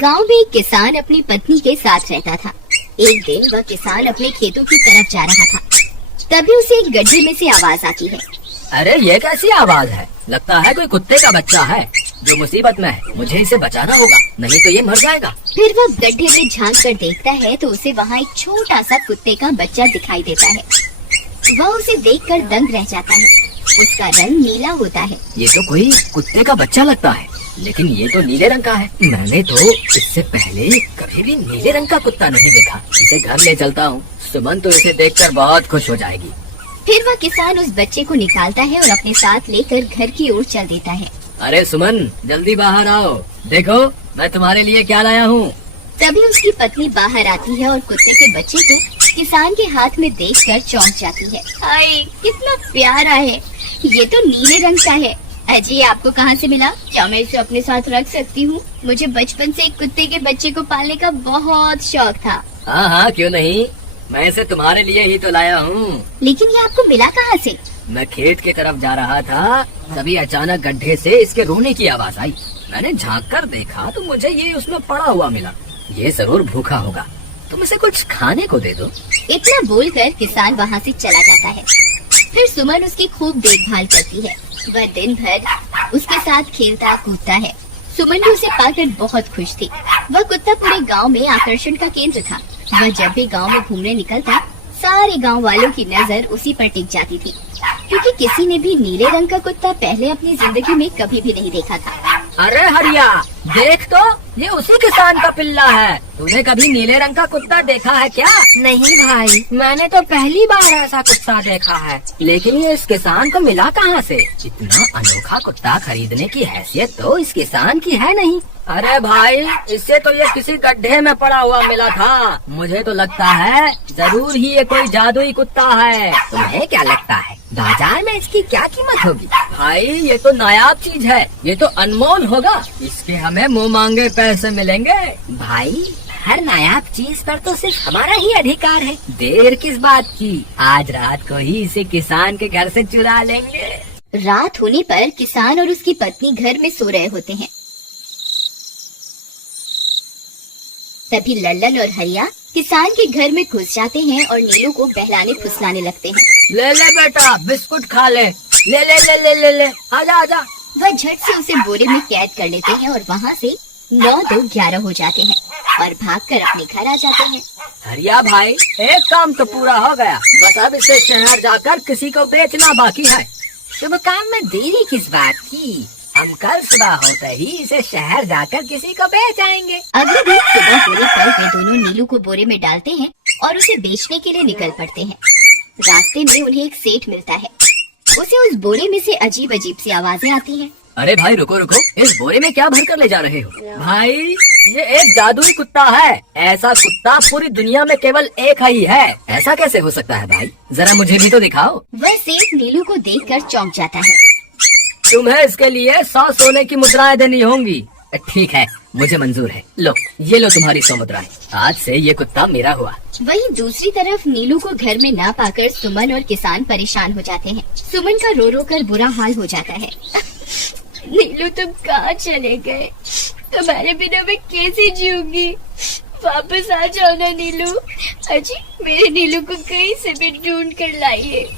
गांव में एक किसान अपनी पत्नी के साथ रहता था। एक दिन वह किसान अपने खेतों की तरफ जा रहा था, तभी उसे एक गड्ढे में से आवाज आती है। अरे ये कैसी आवाज है? लगता है कोई कुत्ते का बच्चा है जो मुसीबत में है। मुझे इसे बचाना होगा, नहीं तो ये मर जाएगा। फिर वह गड्ढे में झांक कर देखता है तो उसे वहाँ एक छोटा सा कुत्ते का बच्चा दिखाई देता है। वह उसे देखकर दंग रह जाता है। उसका रंग नीला होता है। ये तो कोई कुत्ते का बच्चा लगता है, लेकिन ये तो नीले रंग का है। मैंने तो इससे पहले कभी भी नीले रंग का कुत्ता नहीं देखा। इसे घर ले चलता हूँ, सुमन तो इसे देखकर बहुत खुश हो जाएगी। फिर वह किसान उस बच्चे को निकालता है और अपने साथ लेकर घर की ओर चल देता है। अरे सुमन, जल्दी बाहर आओ, देखो मैं तुम्हारे लिए क्या लाया हूँ। तभी उसकी पत्नी बाहर आती है और कुत्ते के बच्चे को किसान के हाथ में देखकर चौंक जाती है। हाय, कितना प्यारा है, ये तो नीले रंग का है। अजी, आपको कहाँ से मिला? क्या मैं इसे अपने साथ रख सकती हूँ? मुझे बचपन से एक कुत्ते के बच्चे को पालने का बहुत शौक था। हाँ हाँ, क्यों नहीं, मैं इसे तुम्हारे लिए ही तो लाया हूँ। लेकिन ये आपको मिला कहाँ से? मैं खेत की तरफ जा रहा था, तभी अचानक गड्ढे से इसके रोने की आवाज आई। मैंने झांक कर देखा तो मुझे ये उसमें पड़ा हुआ मिला। ये जरूर भूखा होगा, तुम इसे कुछ खाने को दे दो। इतना बोलकर किसान वहाँ से चला जाता है। फिर सुमन उसकी खूब देखभाल करती है। वह दिन भर उसके साथ खेलता कूदता है। सुमन भी उसे पाकर बहुत खुश थी। वह कुत्ता पूरे गांव में आकर्षण का केंद्र था। वह जब भी गांव में घूमने निकलता, सारे गांव वालों की नजर उसी पर टिक जाती थी, क्योंकि किसी ने भी नीले रंग का कुत्ता पहले अपनी जिंदगी में कभी भी नहीं देखा था। अरे हरिया, देख तो, ये उसी किसान का पिल्ला है। तूने कभी नीले रंग का कुत्ता देखा है क्या? नहीं भाई, मैंने तो पहली बार ऐसा कुत्ता देखा है। लेकिन ये इस किसान को मिला कहाँ से? इतना अनोखा कुत्ता खरीदने की हैसियत तो इस किसान की है नहीं। अरे भाई, इससे तो ये किसी गड्ढे में पड़ा हुआ मिला था। मुझे तो लगता है जरूर ही ये कोई जादुई कुत्ता है। तुम्हें क्या लगता है बाजार में इसकी क्या कीमत होगी? भाई, ये तो नायाब चीज है, ये तो अनमोल होगा। इसके हमें मुँह मांगे पैसे मिलेंगे। भाई, हर नायाब चीज पर तो सिर्फ हमारा ही अधिकार है। देर किस बात की, आज रात को ही इसे किसान के घर से चुरा लेंगे। रात होने पर किसान और उसकी पत्नी घर में सो रहे होते हैं। तभी लल्लन और हरिया किसान के घर में घुस जाते हैं और नीलू को बहलाने फुसलाने लगते हैं। ले ले बेटा, बिस्कुट खा ले। ले ले ले ले ले ले, आजा आजा। वह झट से उसे बोरे में कैद कर लेते हैं और वहाँ से 9-2-11 हो जाते हैं और भागकर अपने घर आ जाते हैं। हरिया भाई, एक काम तो पूरा हो गया, बस अब इसे शहर जाकर किसी को बेचना बाकी है। शुभ काम में देरी किस बात की? हम कल सुबह होते ही इसे शहर जाकर किसी को बेच आएंगे। अगले दिन सुबह होने पर वे दोनों नीलू को बोरे में डालते हैं और उसे बेचने के लिए निकल पड़ते हैं। रास्ते में उन्हें एक सेठ मिलता है। उसे उस बोरे में से अजीब अजीब सी आवाजें आती हैं। अरे भाई रुको रुको, इस बोरे में क्या भर कर ले जा रहे हो? भाई, ये एक जादुई कुत्ता है। ऐसा कुत्ता पूरी दुनिया में केवल एक ही है। ऐसा कैसे हो सकता है भाई? जरा मुझे भी तो दिखाओ। वह सेठ नीलू को देखकर चौंक जाता है। तुम्हें इसके लिए 100 सोने की मुद्राएं देनी होंगी। ठीक है, मुझे मंजूर है। लो, ये लो तुम्हारी 100 मुद्राएं। आज से ये कुत्ता मेरा हुआ। वहीं दूसरी तरफ नीलू को घर में ना पाकर सुमन और किसान परेशान हो जाते हैं। सुमन का रो रो कर बुरा हाल हो जाता है। नीलू, तुम कहाँ चले गए? तुम्हारे बिना मैं कैसे जीऊंगी? वापस आ जाओ ना नीलू। अजी, मेरे नीलू को कहीं से भी ढूंढ कर लाइए।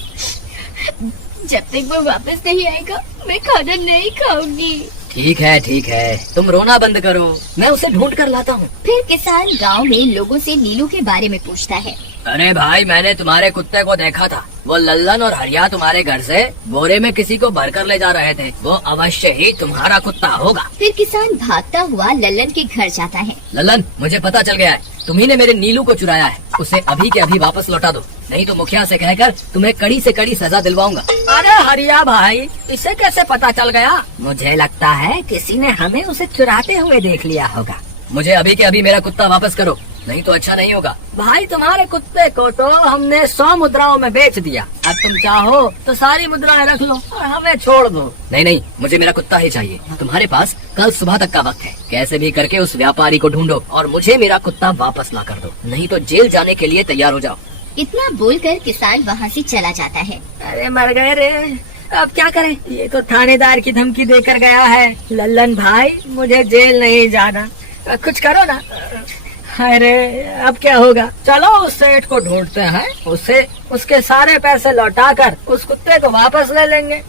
जब तक वो वापस नहीं आएगा मैं खाना नहीं खाऊंगी। ठीक है, तुम रोना बंद करो, मैं उसे ढूंढ कर लाता हूँ। फिर किसान गांव में लोगों से नीलू के बारे में पूछता है। अरे भाई, मैंने तुम्हारे कुत्ते को देखा था। वो लल्लन और हरिया तुम्हारे घर से बोरे में किसी को भरकर ले जा रहे थे। वो अवश्य ही तुम्हारा कुत्ता होगा। फिर किसान भागता हुआ लल्लन के घर जाता है। लल्लन, मुझे पता चल गया है, तुम्ही ने मेरे नीलू को चुराया है। उसे अभी के अभी वापस लौटा दो, नहीं तो मुखिया से कहकर तुम्हें कड़ी से कड़ी सजा दिलवाऊंगा। अरे हरिया भाई, इसे कैसे पता चल गया? मुझे लगता है किसी ने हमें उसे चुराते हुए देख लिया होगा। मुझे अभी के अभी मेरा कुत्ता वापस करो, नहीं तो अच्छा नहीं होगा। भाई, तुम्हारे कुत्ते को तो हमने 100 मुद्राओं में बेच दिया। अब तुम चाहो तो सारी मुद्राएं रख लो और हमें छोड़ दो। नहीं, मुझे मेरा कुत्ता ही चाहिए। तुम्हारे पास कल सुबह तक का वक्त है। कैसे भी करके उस व्यापारी को ढूंढो और मुझे मेरा कुत्ता वापस ला कर दो, नहीं तो जेल जाने के लिए तैयार हो जाओ। इतना बोलकर किसान वहाँ से चला जाता है। अरे मर गए रे, अब क्या करें? ये तो थानेदार की धमकी देकर गया है। लल्लन भाई, मुझे जेल नहीं जाना, कुछ करो ना। अरे अब क्या होगा, चलो उस सेठ को ढूंढते हैं, उससे उसके सारे पैसे लौटाकर उस कुत्ते को वापस ले लेंगे।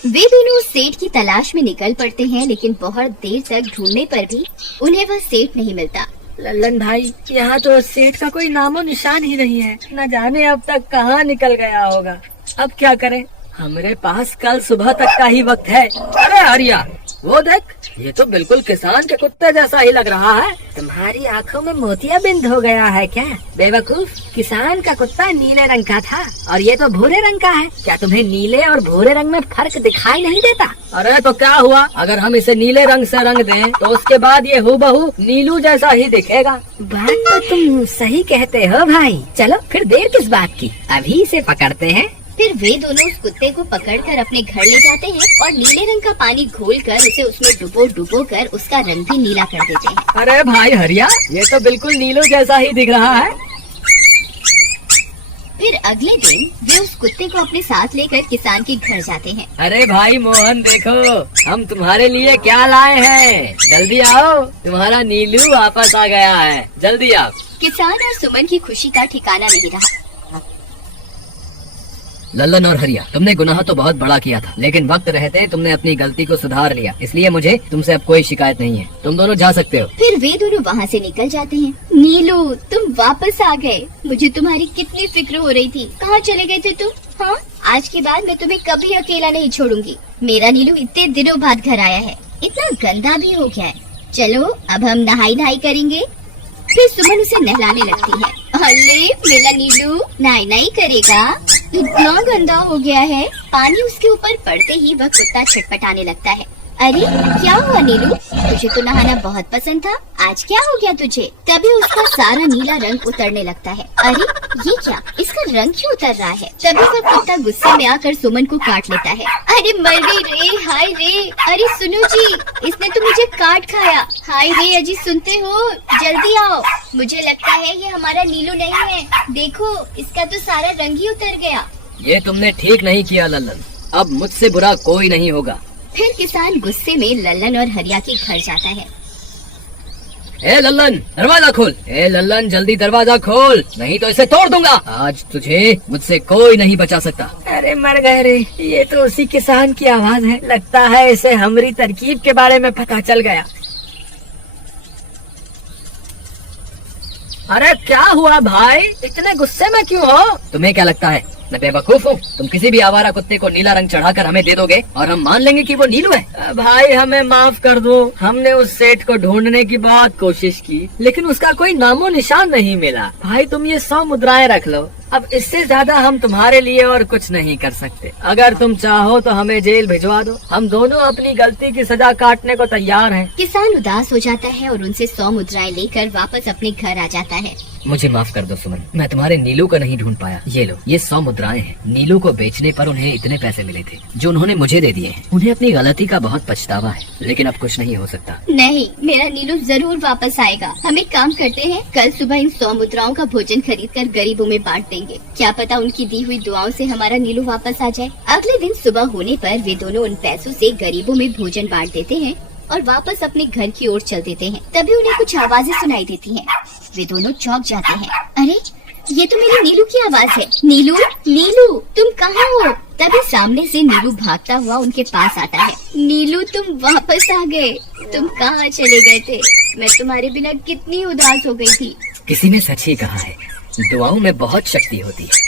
वे दोनों उस सेठ की तलाश में निकल पड़ते हैं, लेकिन बहुत देर तक ढूंढने पर भी उन्हें वह सेठ नहीं मिलता। लल्लन भाई, यहाँ तो सेठ का कोई नामो निशान ही नहीं है, न जाने अब तक कहाँ निकल गया होगा। अब क्या करें, हमारे पास कल सुबह तक का ही वक्त है। अरे हरिया, वो देख, ये तो बिल्कुल किसान के कुत्ते जैसा ही लग रहा है। तुम्हारी आंखों में मोतियाबिंद हो गया है क्या बेवकूफ? किसान का कुत्ता नीले रंग का था और ये तो भूरे रंग का है। क्या तुम्हें नीले और भूरे रंग में फर्क दिखाई नहीं देता? अरे तो क्या हुआ, अगर हम इसे नीले रंग से रंग दें तो उसके बाद ये हूबहू नीलू जैसा ही दिखेगा। बात तो तुम सही कहते हो भाई। चलो फिर देर किस बात की, अभी इसे पकड़ते हैं। फिर वे दोनों उस कुत्ते को पकड़कर अपने घर ले जाते हैं और नीले रंग का पानी घोलकर उसे उसमें डुबो कर उसका रंग भी नीला कर देते हैं। अरे भाई हरिया, ये तो बिल्कुल नीलू जैसा ही दिख रहा है। फिर अगले दिन वे उस कुत्ते को अपने साथ लेकर किसान के घर जाते हैं। अरे भाई मोहन, देखो हम तुम्हारे लिए क्या लाए हैं, जल्दी आओ, तुम्हारा नीलू वापस आ गया है, जल्दी आओ। किसान और सुमन की खुशी का ठिकाना नहीं रहा। लल्लन और हरिया, तुमने गुनाह तो बहुत बड़ा किया था, लेकिन वक्त रहते तुमने अपनी गलती को सुधार लिया, इसलिए मुझे तुमसे अब कोई शिकायत नहीं है। तुम दोनों जा सकते हो। फिर वे दोनों वहाँ से निकल जाते हैं। नीलू, तुम वापस आ गए, मुझे तुम्हारी कितनी फिक्र हो रही थी। कहाँ चले गए थे तुम? हाँ, आज के बाद मैं तुम्हें कभी अकेला नहीं छोड़ूंगी। मेरा नीलू इतने दिनों बाद घर आया है, इतना गंदा भी हो गया है। चलो अब हम नहाई करेंगे। फिर सुमन उसे नहलाने लगती है। अरे मेरा नीलू नहाई करेगा, इतना गंदा हो गया है। पानी उसके ऊपर पड़ते ही वह कुत्ता छटपटाने लगता है। अरे क्या हुआ नीलू, तुझे तो नहाना बहुत पसंद था, आज क्या हो गया तुझे? तभी उसका सारा नीला रंग उतरने लगता है। अरे ये क्या, इसका रंग क्यों उतर रहा है? तभी वह कुत्ता गुस्से में आकर सुमन को काट लेता है। अरे मर गई रे, हाय रे। अरे सुनो जी, इसने तो मुझे काट खाया। हाय रे अजी, सुनते हो? जल्दी आओ, मुझे लगता है ये हमारा नीलू नहीं है। देखो, इसका तो सारा रंग ही उतर गया। ये तुमने ठीक नहीं किया लल्लन, अब मुझसे बुरा कोई नहीं होगा। फिर किसान गुस्से में लल्लन और हरिया के घर जाता है। ए लल्लन, दरवाजा खोल। ए लल्लन, जल्दी दरवाजा खोल, नहीं तो इसे तोड़ दूंगा। आज तुझे मुझसे कोई नहीं बचा सकता। अरे मर गए रे, ये तो उसी किसान की आवाज है। लगता है इसे हमारी तरकीब के बारे में पता चल गया। अरे क्या हुआ भाई, इतने गुस्से में क्यों हो? तुम्हें क्या लगता है मैं बेवकूफ हूँ? तुम किसी भी आवारा कुत्ते को नीला रंग चढ़ाकर हमें दे दोगे और हम मान लेंगे कि वो नीलू है? भाई हमें माफ कर दो, हमने उस सेठ को ढूंढने की बहुत कोशिश की, लेकिन उसका कोई नामो निशान नहीं मिला। भाई तुम ये 100 मुद्राएं रख लो, अब इससे ज्यादा हम तुम्हारे लिए और कुछ नहीं कर सकते। अगर तुम चाहो तो हमें जेल भिजवा दो, हम दोनों अपनी गलती की सजा काटने को तैयार हैं। किसान उदास हो जाता है और उनसे 100 मुद्राएं लेकर वापस अपने घर आ जाता है। मुझे माफ कर दो सुमन, मैं तुम्हारे नीलू को नहीं ढूंढ पाया। ये लो, ये 100 मुद्राएं हैं। नीलू को बेचने पर उन्हें इतने पैसे मिले थे जो उन्होंने मुझे दे दिए हैं। उन्हें अपनी गलती का बहुत पछतावा है, लेकिन अब कुछ नहीं हो सकता। नहीं, मेरा नीलू जरूर वापस आएगा। हम एक काम करते हैं, कल सुबह इन 100 मुद्राओं का भोजन खरीदकर गरीबों में बांट देंगे। क्या पता उनकी दी हुई दुआओं से हमारा नीलू वापस आ जाए। अगले दिन सुबह होने पर वे दोनों उन पैसों से गरीबों में भोजन बांट देते हैं और वापस अपने घर की ओर चल देते हैं। तभी उन्हें कुछ आवाजें सुनाई देती हैं। वे दोनों चौंक जाते हैं। अरे ये तो मेरे नीलू की आवाज है। नीलू, नीलू तुम कहाँ हो? तभी सामने से नीलू भागता हुआ उनके पास आता है। नीलू तुम वापस आ गए, तुम कहाँ चले गए थे? मैं तुम्हारे बिना कितनी उदास हो गई थी। किसी ने सच ही कहा है, दुआओं में बहुत शक्ति होती है।